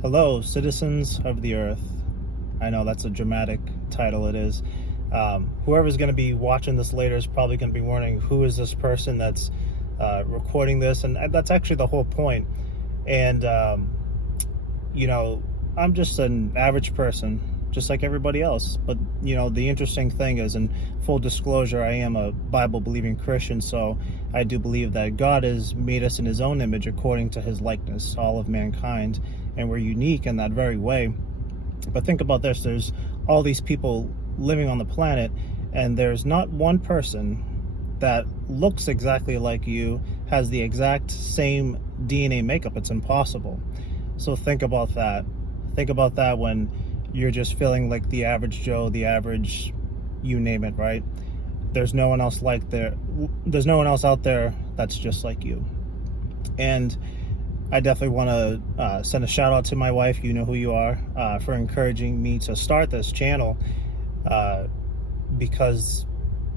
Hello, citizens of the earth. I know that's a dramatic title, it is. Whoever's going to be watching this later is probably going to be wondering who is this person that's recording this, and that's actually the whole point. And, you know, I'm just an average person, just like everybody else. But, the interesting thing is, in full disclosure, I am a Bible believing Christian, so I do believe that God has made us in his own image according to his likeness, all of mankind, and we're unique in that very way. But think about this, there's all these people living on the planet, and there's not one person that looks exactly like you, has the exact same DNA makeup. It's impossible. So think about that. Think about that when you're just feeling like the average Joe, the average, you name it, right? There's no one else there's no one else out there that's just like you. And I definitely want to send a shout out to my wife, you know who you are, for encouraging me to start this channel, because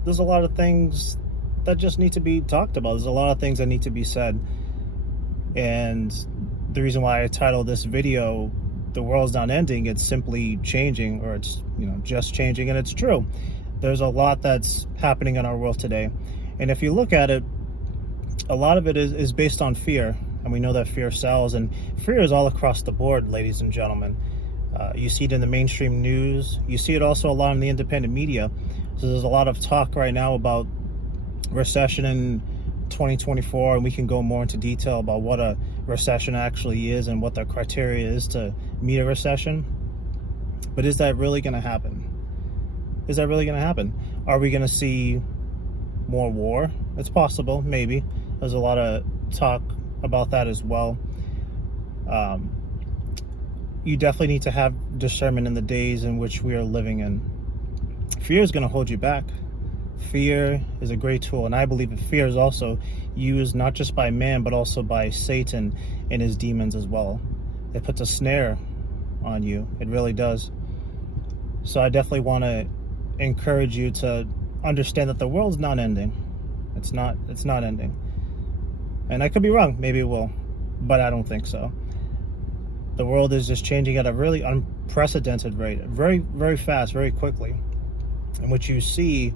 there's a lot of things that just need to be talked about. There's a lot of things that need to be said. And the reason why I titled this video, "The World's Not Ending, It's Simply Changing," or it's, just changing, and it's true. There's a lot that's happening in our world today. And if you look at it, a lot of it is based on fear. And we know that fear sells, and fear is all across the board, ladies and gentlemen. You see it in the mainstream news. You see it also a lot in the independent media. So there's a lot of talk right now about recession in 2024, and we can go more into detail about what a recession actually is and what the criteria is to meet a recession. But is that really going to happen? Is that really going to happen? Are we going to see more war? It's possible, maybe. There's a lot of talk about that as well. You definitely need to have discernment in the days in which we are living in. Fear is going to hold you back. Fear is a great tool, and I believe that fear is also used not just by man, but also by Satan and his demons as well. It puts a snare on you. It really does. So I definitely want to encourage you to understand that the world's not ending. It's not ending. And I could be wrong, maybe it will, but I don't think so. The world is just changing at a really unprecedented rate, very, very fast, very quickly. And what you see,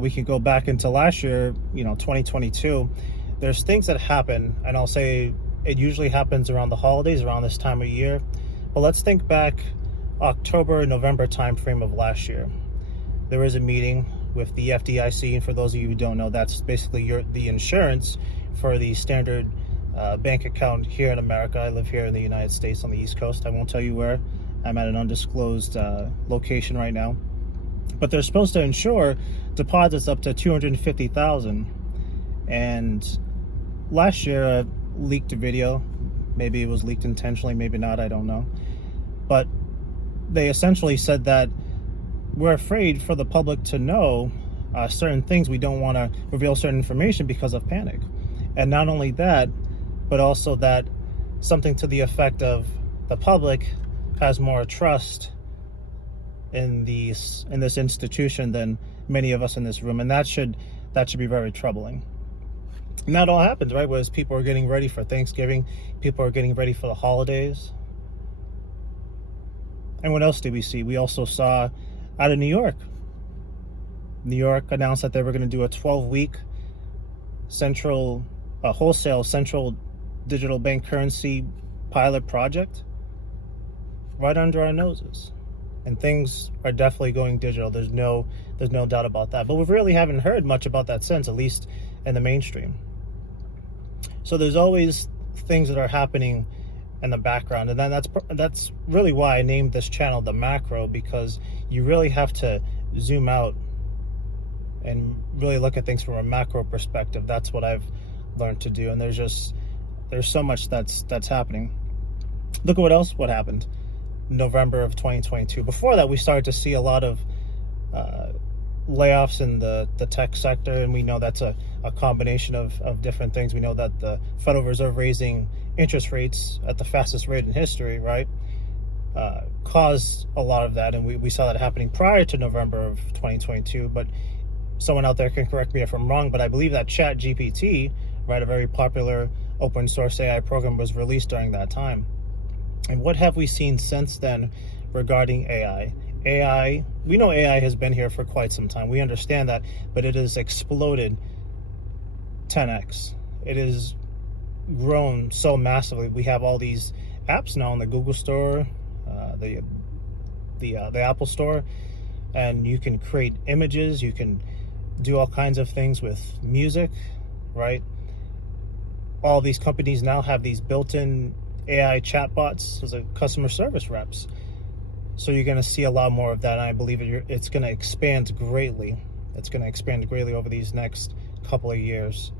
we can go back into last year, 2022. There's things that happen, and I'll say it usually happens around the holidays, around this time of year. But let's think back October, November timeframe of last year. There was a meeting with the FDIC, and for those of you who don't know, that's basically the insurance for the standard bank account here in America. I live here in the United States on the East Coast. I won't tell you where. I'm at an undisclosed location right now. But they're supposed to insure deposits up to $250,000. And last year, I leaked a video. Maybe it was leaked intentionally, maybe not, I don't know. But they essentially said that we're afraid for the public to know certain things. We don't want to reveal certain information because of panic. And not only that, but also that something to the effect of the public has more trust in this institution than many of us in this room, and that should be very troubling. And that all happens, right? Whereas people are getting ready for Thanksgiving, people are getting ready for the holidays. And what else did we see? We also saw out of New York. New York announced that they were going to do a 12-week wholesale central digital bank currency pilot project right under our noses. And things are definitely going digital. There's no doubt about that. But we really haven't heard much about that since, at least in the mainstream. So there's always things that are happening in the background, and then that's really why I named this channel The Macro, because you really have to zoom out and really look at things from a macro perspective. That's what I've learned to do, and there's so much that's happening. Look at what happened November of 2022. Before that, we started to see a lot of layoffs in the tech sector, and we know that's a combination of different things. We know that the Federal Reserve raising interest rates at the fastest rate in history, right, caused a lot of that, and we saw that happening prior to November of 2022. But someone out there can correct me if I'm wrong, but I believe that ChatGPT, right, a very popular open source AI program, was released during that time. And what have we seen since then regarding AI? AI, we know AI has been here for quite some time. We understand that, but it has exploded 10x. It has grown so massively. We have all these apps now in the Google Store, the Apple Store, and you can create images. You can do all kinds of things with music, right? All these companies now have these built-in AI chatbots as a customer service reps. So you're going to see a lot more of that, and I believe it's going to expand greatly. It's going to expand greatly over these next couple of years.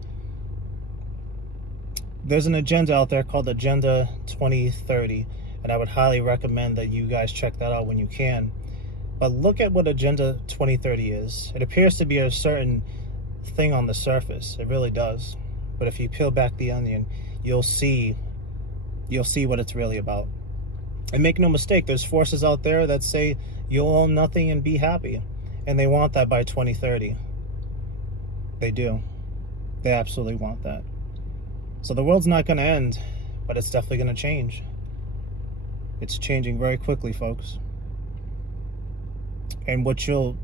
There's an agenda out there called Agenda 2030, and I would highly recommend that you guys check that out when you can. But look at what Agenda 2030 is. It appears to be a certain thing on the surface. It really does. But if you peel back the onion, you'll see what it's really about. And make no mistake, there's forces out there that say you'll own nothing and be happy. And they want that by 2030. They do. They absolutely want that. So the world's not going to end, but it's definitely going to change. It's changing very quickly, folks. And what you'll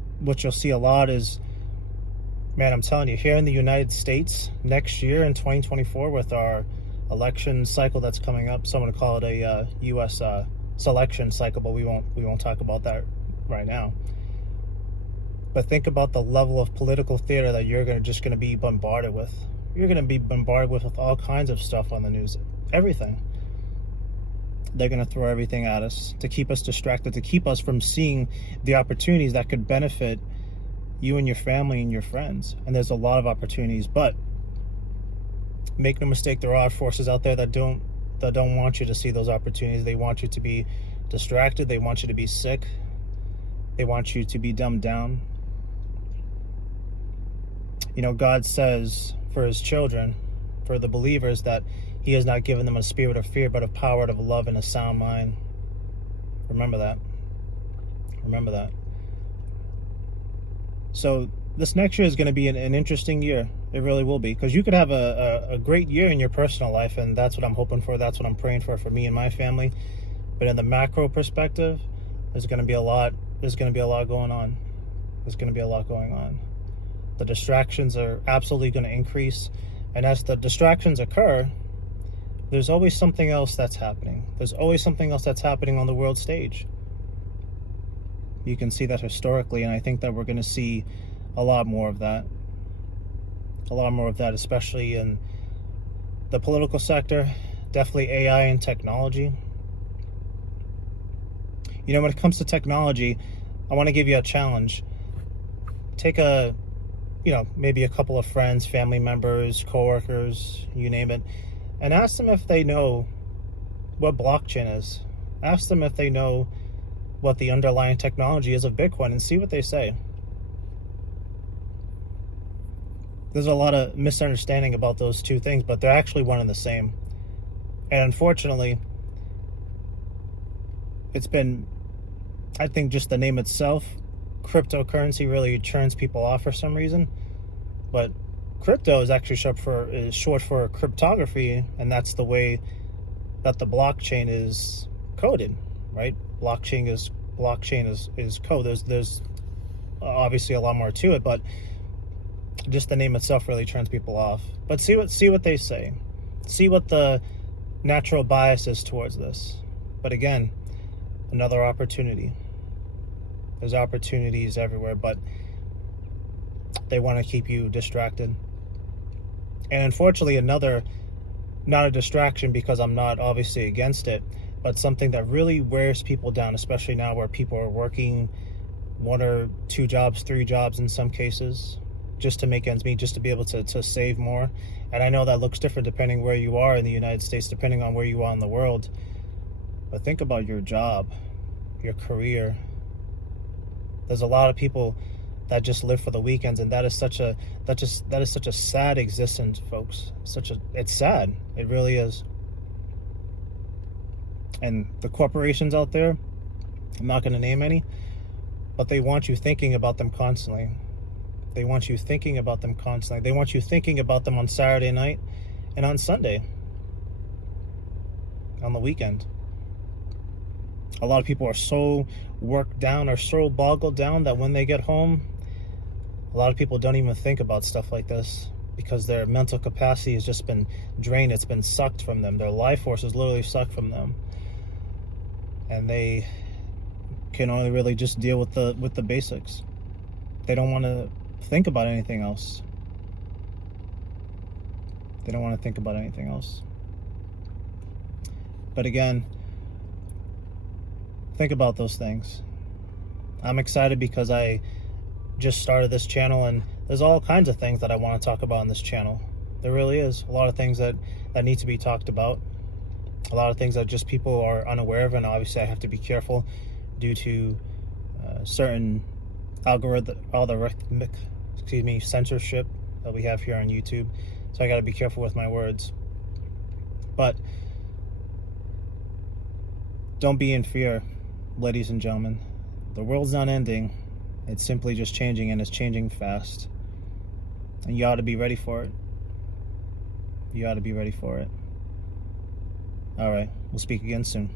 see a lot is, man, I'm telling you, here in the United States, next year in 2024, with our election cycle that's coming up, so I'm going to call it a U.S. Selection cycle, but we won't talk about that right now. But think about the level of political theater that you're just going to be bombarded with. You're going to be bombarded with all kinds of stuff on the news, everything. They're going to throw everything at us to keep us distracted, to keep us from seeing the opportunities that could benefit you and your family and your friends. And there's a lot of opportunities, but make no mistake, there are forces out there that don't want you to see those opportunities. They want you to be distracted. They want you to be sick. They want you to be dumbed down. You know, God says for his children, for the believers, that he has not given them a spirit of fear, but of power, of love, and a sound mind. Remember that. Remember that. So this next year is going to be an interesting year. It really will be, because you could have a great year in your personal life, and that's what I'm hoping for. That's what I'm praying for me and my family. But in the macro perspective, there's going to be a lot. There's going to be a lot going on. There's going to be a lot going on. The distractions are absolutely going to increase, and as the distractions occur, there's always something else that's happening. There's always something else that's happening on the world stage. You can see that historically, and I think that we're going to see a lot more of that. A lot more of that, especially in the political sector, definitely AI and technology. You know, when it comes to technology, I want to give you a challenge. Take maybe a couple of friends, family members, coworkers, you name it, and ask them if they know what blockchain is. Ask them if they know what the underlying technology is of Bitcoin, and see what they say. There's a lot of misunderstanding about those two things, but they're actually one and the same. And unfortunately, it's been, I think just the name itself, cryptocurrency, really turns people off for some reason. But crypto is actually short for cryptography, and that's the way that the blockchain is coded, right? Blockchain is code. There's obviously a lot more to it, but just the name itself really turns people off. But see what they say. See what the natural bias is towards this. But again, another opportunity. There's opportunities everywhere, but they want to keep you distracted. And unfortunately, not a distraction, because I'm not obviously against it, but something that really wears people down, especially now where people are working 1 or 2 jobs, 3 jobs in some cases, just to make ends meet, just to be able to save more. And I know that looks different depending where you are in the United States, depending on where you are in the world. But think about your job, your career. There's a lot of people that just live for the weekends, and that is such a sad existence, folks. It's sad. It really is. And the corporations out there, I'm not going to name any, but they want you thinking about them constantly. They want you thinking about them constantly. They want you thinking about them on Saturday night and on Sunday, on the weekend. A lot of people are so worked down or so boggled down that when they get home, a lot of people don't even think about stuff like this because their mental capacity has just been drained. It's been sucked from them. Their life force is literally sucked from them. And they can only really just deal with the basics. They don't want to think about anything else. They don't want to think about anything else. But again, think about those things. I'm excited because I just started this channel, and there's all kinds of things that I want to talk about on this channel. There really is a lot of things that need to be talked about. A lot of things that just people are unaware of, and obviously I have to be careful due to certain algorithmic censorship that we have here on YouTube. So I got to be careful with my words. But don't be in fear, ladies and gentlemen. The world's not ending. It's simply just changing, and it's changing fast. And you ought to be ready for it. You ought to be ready for it. All right, we'll speak again soon.